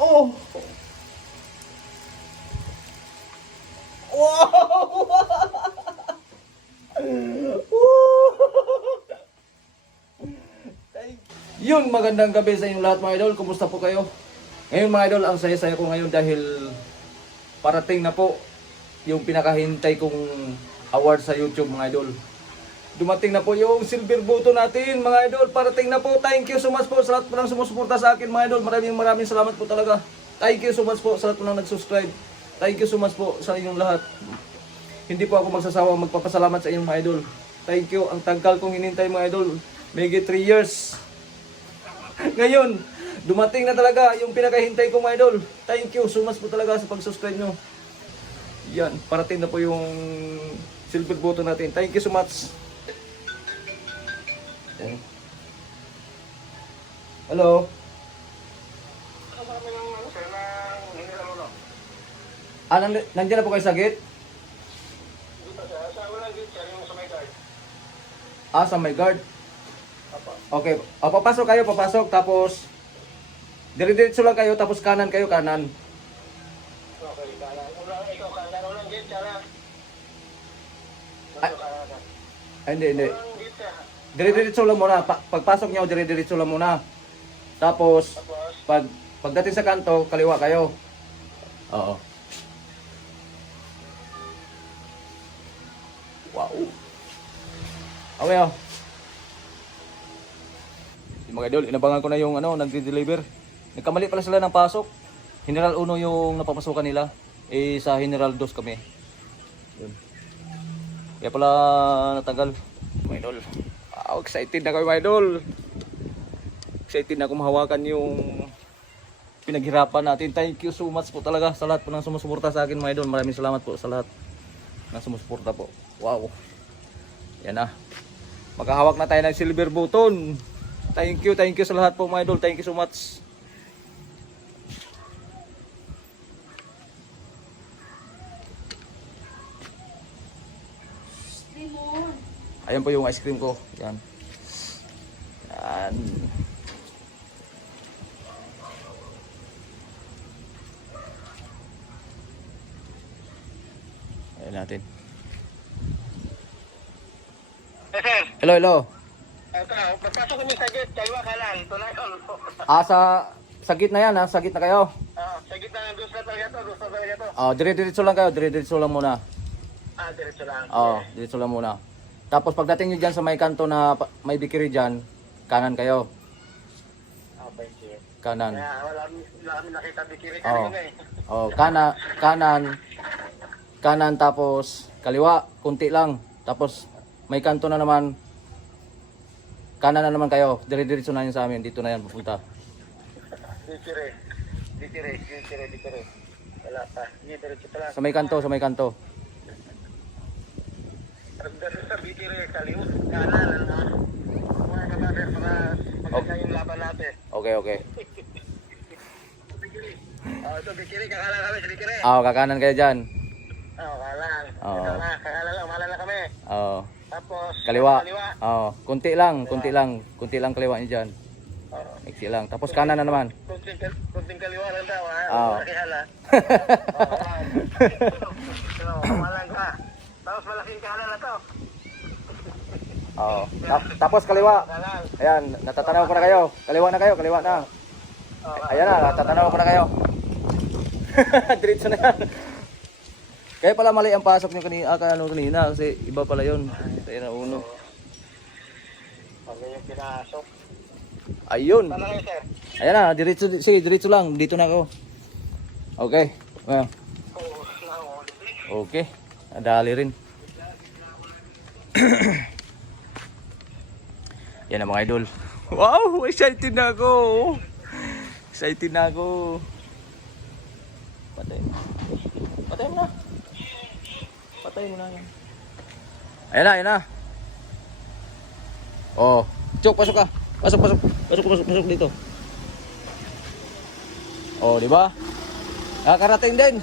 Oh! Wow! Yun, magandang gabi sa inyong lahat mga idol. Kumusta po kayo? Ngayon mga idol, ang saya-saya ko ngayon dahil parating na po yung pinakahintay kong award sa YouTube mga idol. Dumating na po yung silver button natin mga idol. Parating na po. Thank you so much po sa lahat po ng sumusuporta sa akin mga idol. Maraming maraming salamat po talaga. Thank you so much po sa lahat po ng nag-subscribe. Thank you so much po sa inyong lahat. Hindi po ako magsasawa magpapasalamat sa inyong mga idol. Thank you. Ang tangkal kong hinintay mga idol. Maybe 3 years. Ngayon, dumating na talaga yung pinakahintay ko mga idol. Thank you so much po talaga sa pag-subscribe nyo. Yan, parating na po yung silver button natin. Thank you so much. Mo no? Ah, nand- nandiyan na po kayo sa gate? Sir, sa may guard. Ah. Okay. Ah, papasok kayo, papasok. Tapos, dire-diretso lang kayo, tapos kanan kayo, kanan. Okay, kala. Una, ikaw kala, walang gate sana. Ay. Hindi, hindi. Sir. Dire-diretso lang muna. Pa- pagpasok nyo, dire-diretso lang muna. Tapos, pag pagdating sa kanto, kaliwa kayo. Oo. Wow. Okay, oh. Yung mga idol, inabangan ko na yung ano, nagde-deliver. Nagkamali pala sila ng pasok. General Uno yung napapasukan nila. Eh, sa General Dos kami. Yun. Kaya pala natagal. Mga idol. Wow, excited na kami mga idol. Excited na ako mahawakan yung pinaghirapan natin. Thank you so much po talaga sa lahat po ng sumusuporta sa akin mga idol. Maraming salamat po sa lahat ng sumusuporta po. Wow. Yan na. Makahawak na tayo ng silver button. Thank you, thank you sa lahat po mga idol. Thank you so much. Ayan po yung ice cream ko. Yan. Yan. Ayan natin. eh sir, Hello, hello. ito, pagpasok kami sa gate, kaliwa ka lang. Ito na yun. Ah, sa, sa gitna yan ha. Sa gitna kayo. Ah, sa gitna ng gusto talaga to, gusto talaga to. Ah, dire-diretso lang kayo. Dire-diretso lang muna. Ah, diretso lang. Oo, diretso lang muna. Tapos pagdating nyo dyan sa may kanto na pa- may bikiri dyan, kanan kayo. Okay, sir. Kanan. Kaya wala, wala kami nakita bikiri Oo. kanina eh. Oh, kana, kanan, kanan tapos kaliwa, kunti lang. Tapos may kanto na naman, kanan na naman kayo. Dire-diretso na yun sa amin. Dito na yan pupunta. Bikiri. Bikiri, bikiri, bikiri. Wala pa. Hindi, diretso pa lang. Sa may kanto, sa may kanto. Pagdating sa bikiri, kaliwa, kanan, ano? Mga kababe, para maganda yung laban natin. Okay, okay. Oh, ito bikiri, kakala kami sa bikiri. Ah, kakanan kayo dyan. Oh, kalan. Oo. Ito na, kakala lang, mahala na kami. Oo. Tapos, Kaliwa. Kaliwa. Oo. Kunti lang, kunti lang. Kunti lang kaliwa nyo dyan. Oo. Iksi lang. Tapos kanan na naman. Kunting, kunting kaliwa lang daw, ha? Oo. Malaki hala. Oo, kalan. So, kamalan Tapos malaking kalan na to. Oo. Tap- tapos kaliwa. Ayan, natatanaw ko na kayo. Kaliwa na kayo, kaliwa na. Ayan na, natatanaw ko na kayo. Diretso na yan. Kaya pala mali ang pasok nyo kanina, ah, ano, kanina kasi iba pala yun. Sa ina uno. Pag yung pinasok. Ayun. Sana kayo, sir? Ayan na, diretso, sige, diretso lang. Dito na ako. Okay. Well, okay. Nadali rin. Yan na mga idol. Wow! Excited na ako! Excited na ako. Patay. Patay mo na. Patay mo na yan. Ayan na, ayan na. Oh. Chok, pasok ka. Pasok, pasok. Pasok, pasok, pasok dito. Oh, di ba? Nakakarating din.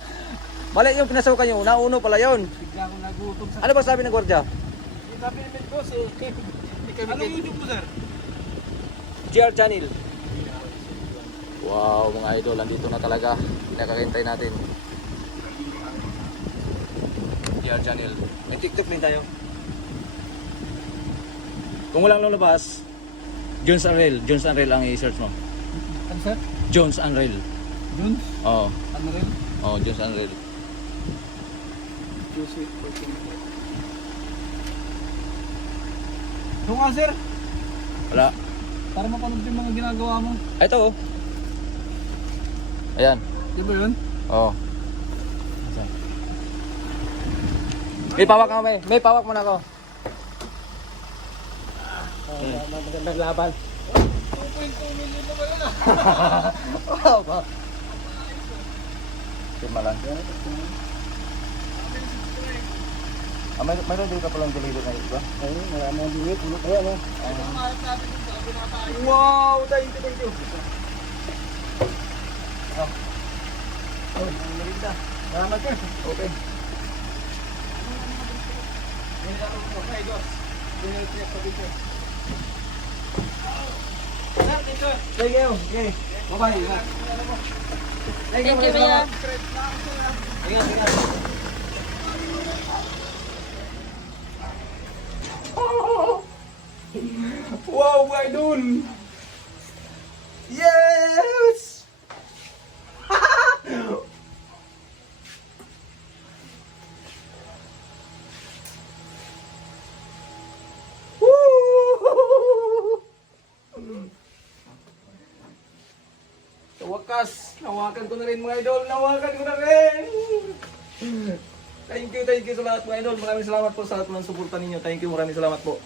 Mali yung pinasukan nyo. Nauno pala yun. Nagutom sa... Ano ba sabi ng gwardiya? Sabi namin ko, si... Anong YouTube mo, sir? GR channel. Wow, mga idol, andito na talaga. Pinakakintay natin. PR channel. May TikTok din tayo. Kung walang lalabas, Jones Unreal. Jones Unreal ang i-search mo. Ano sir? Jones Unreal. Dun? Oo. Ano rin? Oh, Jones Unreal. Ito nga sir, Wala. para mapanood yung mga ginagawa mo. Ay, Ito oh. Ayan. Di ba yun? Oo. May pawak ka may. May pawak mo na ako. Magandang laban. Firma lang. Ah, may, mayroon din ka palang delivery na iba? Ayun, marami ang duit. Ano kaya no? Wow! Thank you, thank you. Oh, ang merinda. Salamat sir. Okay. Thank you. Okay. Bye-bye. Thank you, Kuya. Ingat, ingat. Idol! Yes! Sa wakas, nawakan ko na rin mga idol, nawakan ko na rin! Thank you, thank you sa lahat mga idol. Maraming salamat po sa lahat ng suporta ninyo. Thank you, maraming salamat po.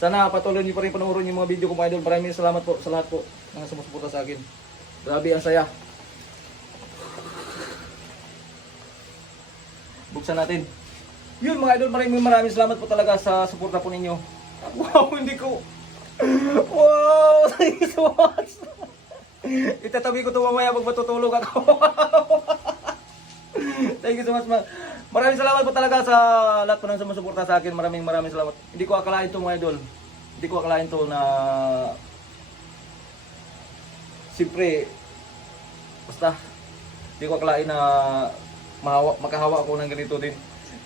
Sana patuloy niyo pa rin panoorin yung mga video ko mga idol. Maraming salamat po sa lahat po ng sumusuporta sa akin. Grabe ang saya. Buksan natin. Yun mga idol, maraming maraming salamat po talaga sa suporta po ninyo. Wow, hindi ko... Wow, thank you so much. Itatabi ko ito mamaya pag matutulog ako. Thank you so much. Ma maraming salamat po talaga sa lahat po ng sumusuporta sa akin. Maraming maraming salamat. Hindi ko akalain to mga idol. Hindi ko akalain to na Siyempre basta hindi ko akalain na mahawa, makahawa ako ng ganito din.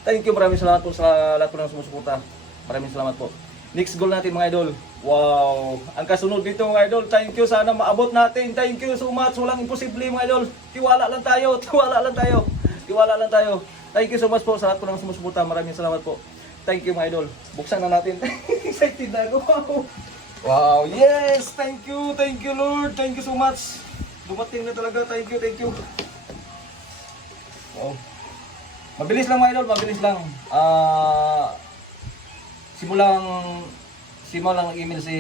Thank you, maraming salamat po sa lahat po ng sumusuporta. Maraming salamat po. Next goal natin mga idol. Wow! Ang kasunod dito mga idol, thank you. Sana maabot natin. Thank you so much. Walang imposible mga idol. Tiwala lang tayo. Tiwala lang tayo. Tiwala lang tayo. Thank you so much po sa lahat po ng sumusuporta. Maraming salamat po. Thank you mga idol. Buksan na natin. Excited na ako. Wow! Yes! Thank you! Thank you Lord! Thank you so much! Dumating na talaga. Thank you, thank you. Wow. Mabilis lang mga idol, mabilis lang. Ah... simulang simulang nag-email si,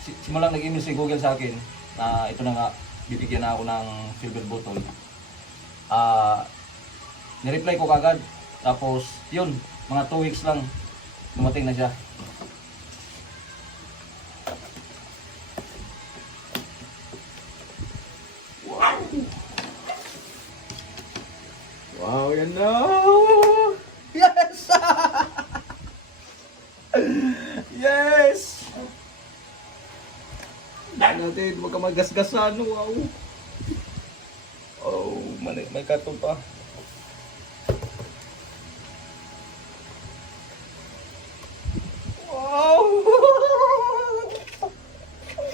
si simulang nag-email si Google sa akin na ito na nga bibigyan na ako ng silver bottle. Ah, ni-reply ko kagad. Tapos, yun, mga 2 weeks lang dumating na siya. Wow, yan na! Yes! yes! Hindi natin, huwag ka magasgasan. Wow! Oh, may, may karton pa. Wow!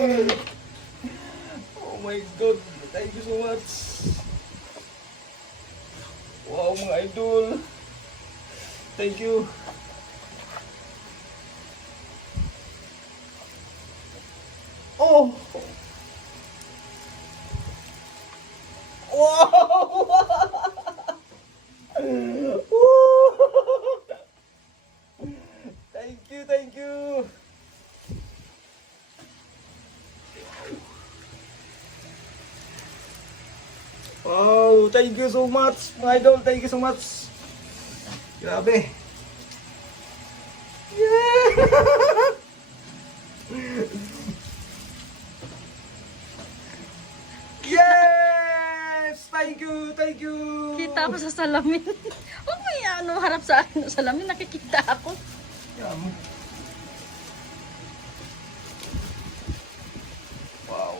Oh my God! Thank you so much! Wow, mga idol! Thank you! Oh! Wow! thank you, thank you! Thank you so much, mga idol. Thank you so much. Grabe. Yeah! yes! Thank you, thank you. Kita ako sa salamin. Huwag mo ano, harap sa ano, salamin. Nakikita ako. Yan. Wow.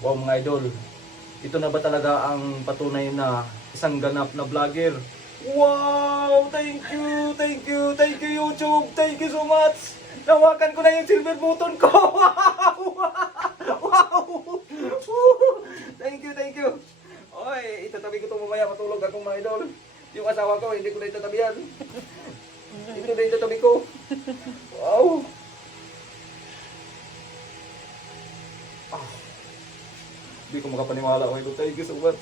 Wow mga idol, ito na ba talaga ang patunay na isang ganap na vlogger? Wow! Thank you! Thank you! Thank you YouTube! Thank you so much! Nawakan ko na yung silver button ko! Wow! Wow! Thank you, thank you! Oy, itatabi ko ito mamaya, matulog akong mga idol. Yung asawa ko, hindi ko na itatabihan. Ito na itatabi ko. Wow! Hindi ko makapaniwala mga idol. Thank you so much.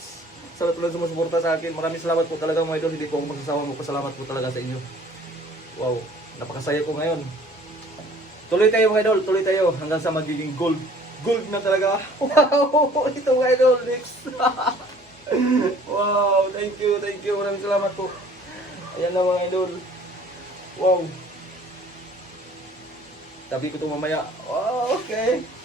Sa tulad sa sumusuporta sa akin. Maraming salamat po talaga mga idol. Hindi ko magsasawa magpasalamat po talaga sa inyo. Wow, napakasaya ko ngayon. Tuloy tayo mga idol, tuloy tayo hanggang sa magiging gold. Gold na talaga. Wow, ito mga idol, next. wow, thank you, thank you. Maraming salamat po. Ayan na mga idol. Wow. Tabi ko ito mamaya. Wow, okay.